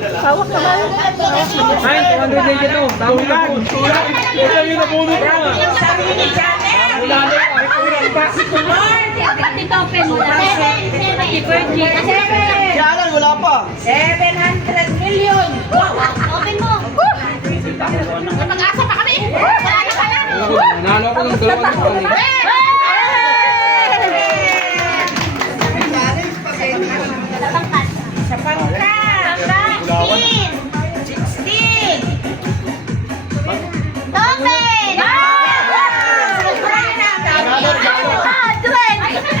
Hawak naman. Ay, 282. Tama lang. Ito yung nabunod na. Wala na yun. Ay, kurang pa. Dito, open mo lang. 7. Kaya wala pa. 700 million. Open mo. Mag-asa pa kami. Wala na ka lang. Nanalo ko ng dalawang balik. Sa pangka. 16. Topen.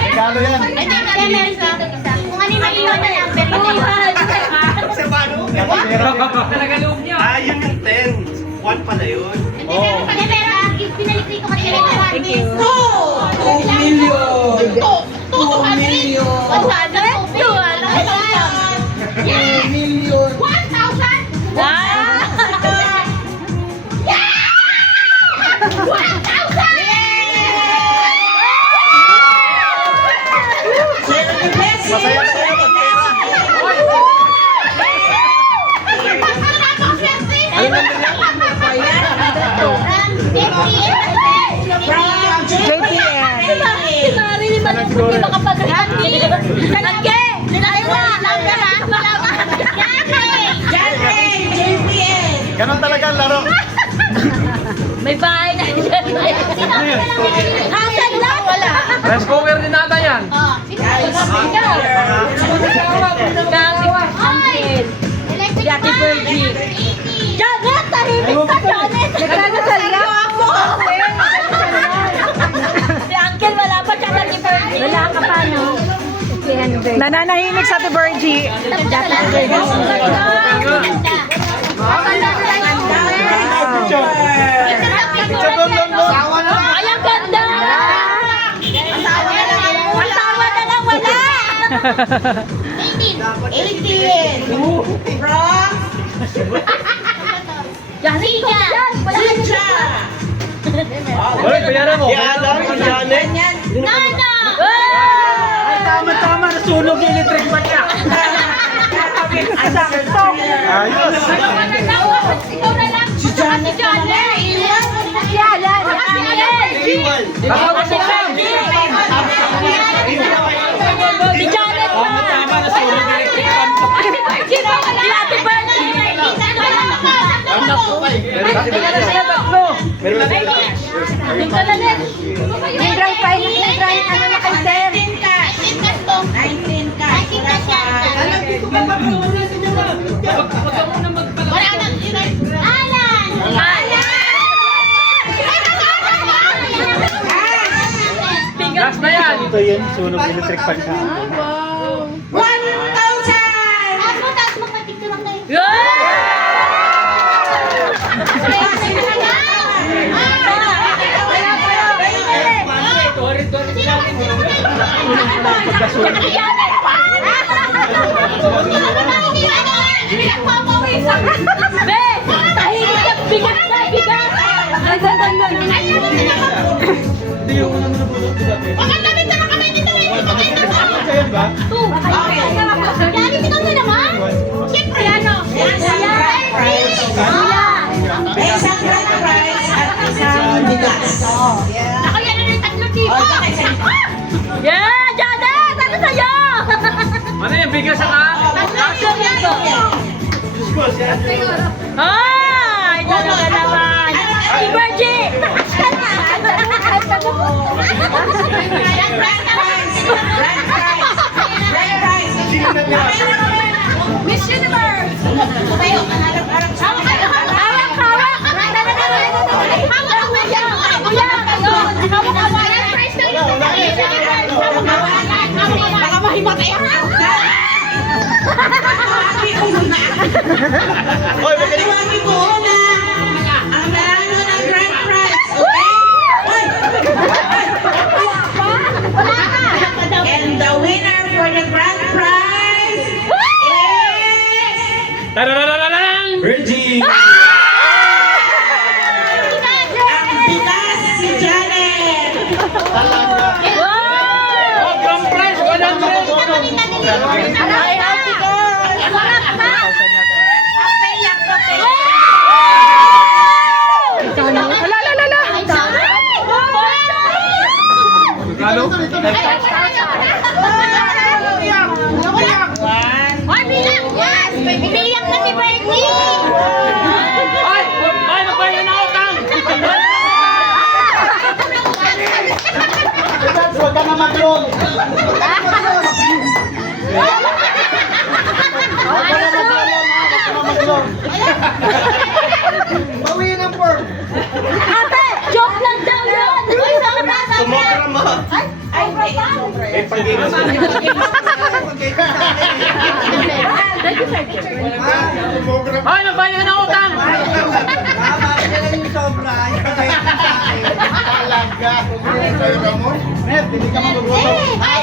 Regalo yan. Kung ano yung maiwan na number, Talaga loob niya. Ah, yun yung 10. 1 pala yun. pero pinalik dito kasi 2 million. 2 million. 1,000. Masaya-saya mag-pera. Ganon talaga ang laro. May bahay na dyan. Hasan lang. Wala. Rice cooker din nata yan. Jackie Virgie. Janet! Tahimik ka, Janet! Nagdadasal lang. Si Uncle wala pa, tsaka ni Virgie. Wala ka pa, no? Nananahimik sa The Virgie. Picture doon. Ay, ang ganda! Asawa na lang, wala! 18. From? Sija! Sija! Hoy, bayaran mo. Si Alan, si Janet. Nana! Ay, tama-tama. Nasunog yung electric fan niya. Ayos. Ikaw na lang! Si Janet! Si Janet! Si Alan! Iwan. Tama mo lang. Si Janet pa! Tama, nasunog yung electric fan ko. Sino ka lang? Si Ate Bernie! Tingnan na sila tatlo. Doon ka na din! Yung grand final, yung grand ano na kay Sir. 19 ka! 19 ka siya! Wala na! Alan! Alan! Last na yan. Ito yun, sunog electric fan ka. 1,000! Taas mo pag-picture lang tayo. Yeah, Janet! Ano sa'yo? Ano yung bigas sa ka? Ay, talaga naman! Si Virgie! Miss Universe! Hawak kayo! Hawak! Hawak! Baka mahimatay ako! Hoy, magaling. Ang nanalo ng grand prize, okay? Wala ka! And the winner for the grand prize is... Tarararararan! Virgie. Ang bigas si Janet! Oh, grand prize! 100! Ay, happy ko! Sarap na! Hoy, magbayad ng utang! Ay,